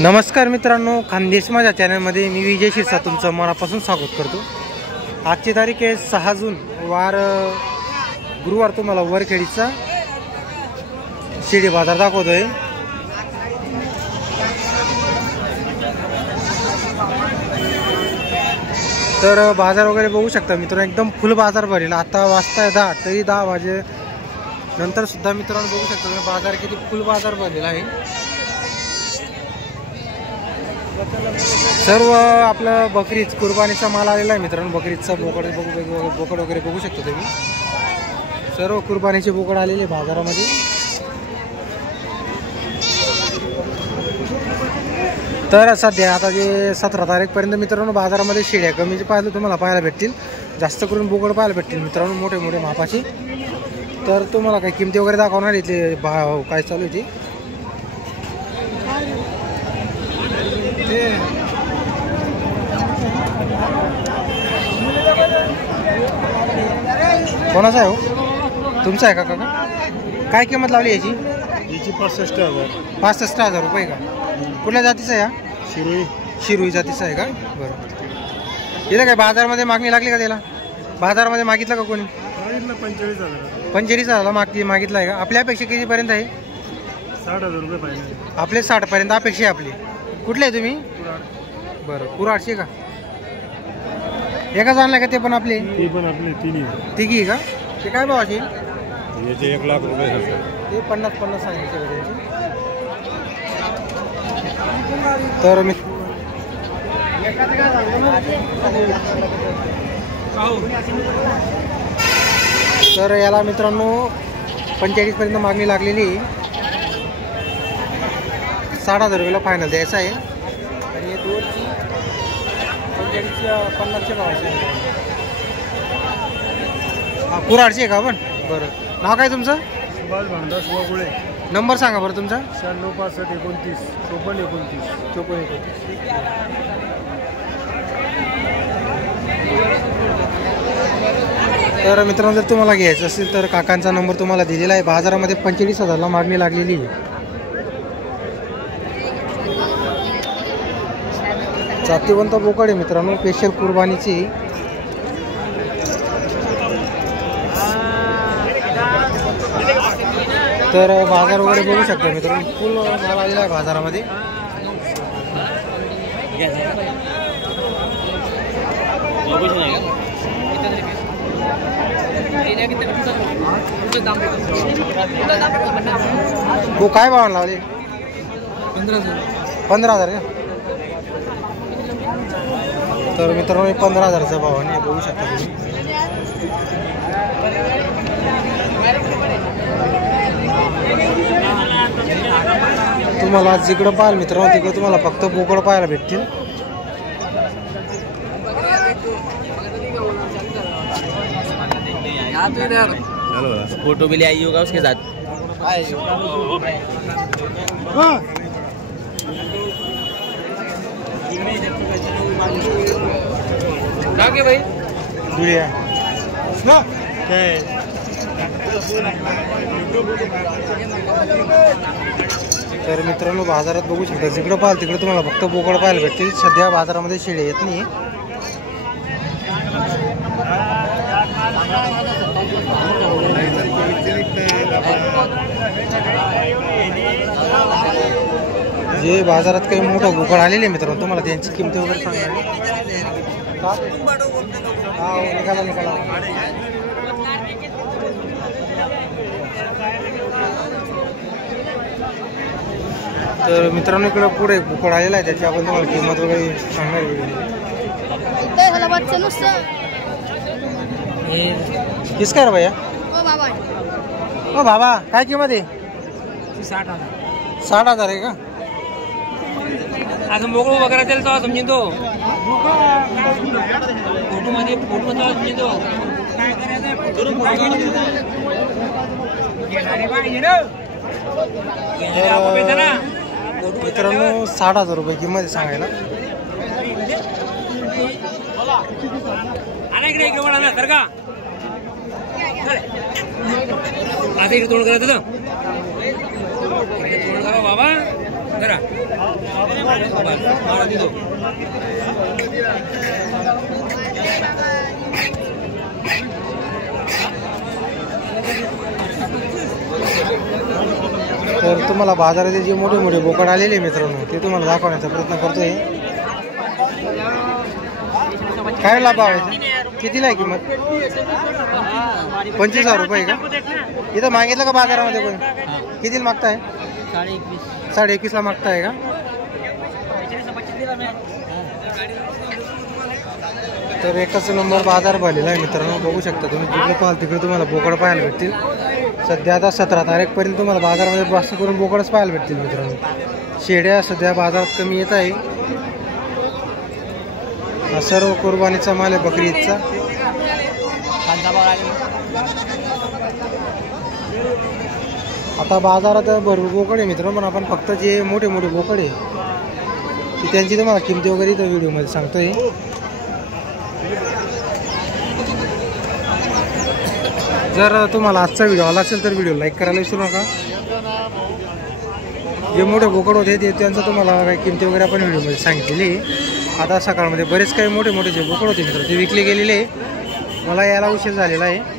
नमस्कार मित्रांनो, खानदेश माझ्या चॅनलमध्ये मी विजय शिरसा तुमचं मनापासून स्वागत करतो। आजची तारीख आहे 6 जून वार गुरुवार। तुम्हाला वरखेडीचा शेळी बाजार दाखवतोय। तर बाजार वगैरे बघू शकता मित्रांनो, एकदम फुल बाजार भरलेला। आता वाजता 10 तरी 10 वाजे नंतर सुद्धा मित्रांनो बघू शकता बाजार किती फुल बाजार भरलेला आहे। सर्व आपलं बकरीच कुर्बानीचा माल आलेला आहे मित्रांनो। बकरीचा बोकड वगैरे बघू शकता तुम्ही। सर्व कुर्बानीचे बोकड आलेले बाजारामध्ये। तर सध्या आता जे 17 तारीखपर्यंत मित्रांनो बाजारामध्ये शेळ्या कमीचे पाहायला भेटतील। जास्त करून बोकड पाहायला भेटतील मित्रांनो, मोठे मोठे मापाचे। तर तुम्हाला काही किमती वगैरे दाखवणार इथले भाव काय चालू आहे ते। कोणाचा आहे हो? तुमचा आहे का काका? काय किंमत लावली याची? 65,000। 65,000 रुपये का? कुठल्या जातीचा आहे? शिरुई जातीचा आहे का? बरं। इथं काय बाजारामध्ये मागणी लागली का त्याला? बाजारामध्ये मागितलं का कोणी? 45,000। 45,000 मागितलं आहे का? आपल्या अपेक्षा कितीपर्यंत आहे? 60,000 रुपये पाहिजे आपले। 60 पर्यंत अपेक्षा आहे आपली। कुठले आहे तुम्ही? बरं, कुराडचे का? एकाच आणलं का ते पण आपले? ती पण आपली तिघी का? ते काय भावाचे? याचे 1 लाख रुपये ते 50-50 सांगितले त्यांचे। तर मी तर याला मित्रांनो 45 पर्यंत मागणी लागलेली। 60,000 रुपयाला फायनल द्यायचं आहे। आणि दोनची 45 50चे भावाचे। हा कुराडचे का पण? बरं। नाव काय तुमचं? सुभाष भांडास वागुळे। नंबर सांगा बरं तुमचा। 966529 5429। तर मित्रांनो जर तुम्हाला घ्यायचं असेल तर काकांचा नंबर तुम्हाला दिलेला आहे। बाजारामध्ये 45,000ला मागणी लागलेली आहे। जातीवंत बोकड आहे मित्रांनो, स्पेशल कुर्बानीची। तर बाजार वगैरे बघू शकता मित्रांनो, फुल माल आलेला आहे बाजारामध्ये। हो काय भाव लावले? 15,000 का? तर मित्रांनो 15,000चा भाव आणि बघू शकता तुम्ही। तुम्हाला जिकडं पाहाल मित्रांनो तिकडं तुम्हाला फक्त बोकड पाहायला भेटतील। फोटो भी ले आई होगा उसके साथ। क्या भाई गुड़िया तर मित्रांनो बाजारात बघू शकता जिकडं पाहाल तिकडे तुम्हाला फक्त बोकड पाहायला भेटतील। सध्या बाजारामध्ये शेळी येत नाही। जे बाजारात काही मोठं बोकड आलेले मित्रांनो तुम्हाला त्यांची किंमत वगैरे सांगणार। तर मित्रांनो इकडे पुढे बोकड आलेला आहे, त्याची आपण तुम्हाला किंमत वगैरे सांगणार। किसका रे भैया? ओ बाबा काय किंमत आहे? 60,000 आहे का? असं मोकळं वगैरे त्याला तो समजेन तो फोटो मध्ये समजेन तो काय मित्रांनो 60,000 रुपये किंमत सांगायला। इकडे वळा सर का आता इकडे तोंड करायचं तोंड करा बाबा जरा तर तुम्हाला बाजारात जे मोठे मोठे बोकड आलेले मित्रांनो ते तुम्हाला दाखवण्याचा प्रयत्न करतोय. काय लाभ आहे? कितीला आहे किंमत? 25,000 रुपये का? इथं मागितलं का बाजारामध्ये कोणी? कितीला मागताय? 21.5ला मागताय का? तर एकच नंबर बाजार भरलेला आहे मित्रांनो. बघू शकता तुम्ही, जिकडे पाहाल तिकडे तुम्हाला बोकड पाहायला भेटतील. सध्या आता 17 तारीखपर्यंत तुम्हाला बाजारामध्ये जास्त करून बोकडच पाहायला भेटतील मित्रांनो. शेळ्या सध्या बाजारात कमी येत आहे. हा सर्व कुर्बानीचा माल आहे, बकरी ईदचा. आता बाजारात भरपूर बोकड आहे मित्रांनो, पण आपण फक्त जे मोठे मोठे बोकड आहे की त्यांची तुम्हाला किमती वगैरे इथं व्हिडिओमध्ये सांगतोय. जर तुम्हाला आजचा व्हिडिओ आला असेल तर व्हिडिओ लाईक करायला विसरू नका. जे मोठे बोकड होते ते त्यांचं तुम्हाला काही किमती वगैरे आपण व्हिडिओमध्ये सांगितलेली. आता सकाळमध्ये बरेच काही मोठे मोठे जे बोकड होते मित्र ते विकले गेलेले. मला यायला उशीर झालेला आहे.